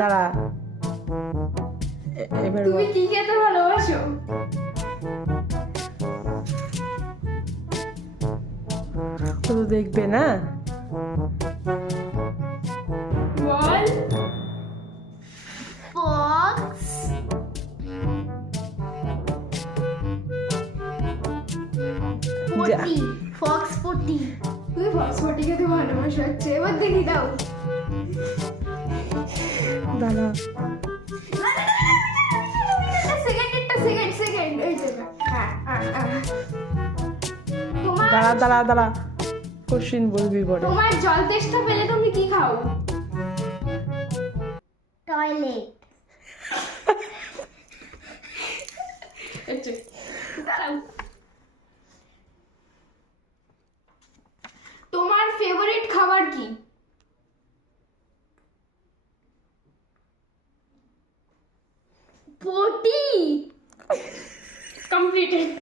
দাঁড়া এবার তুমি কি খেতে ভালোবাসো? ও তো দেখবে না। বল। ফক্স, পটি, ফক্স পটি। তুমি ফক্সপটি খেতে ভালোবাসো, আচ্ছা এবার দেখি দাও। দাঁড়া সেকেন্ড এই যে তোমার দাঁড়া দাঁড়া দাঁড়া কোশ্চিন বলবি পরে। তোমার জল তেষ্টা পেলে তুমি কি খাও? টয়লেট, আচ্ছা দাঁড়াও। তোমার ফেভারিট খাবার কি? পটি। কমপ্লিটেড।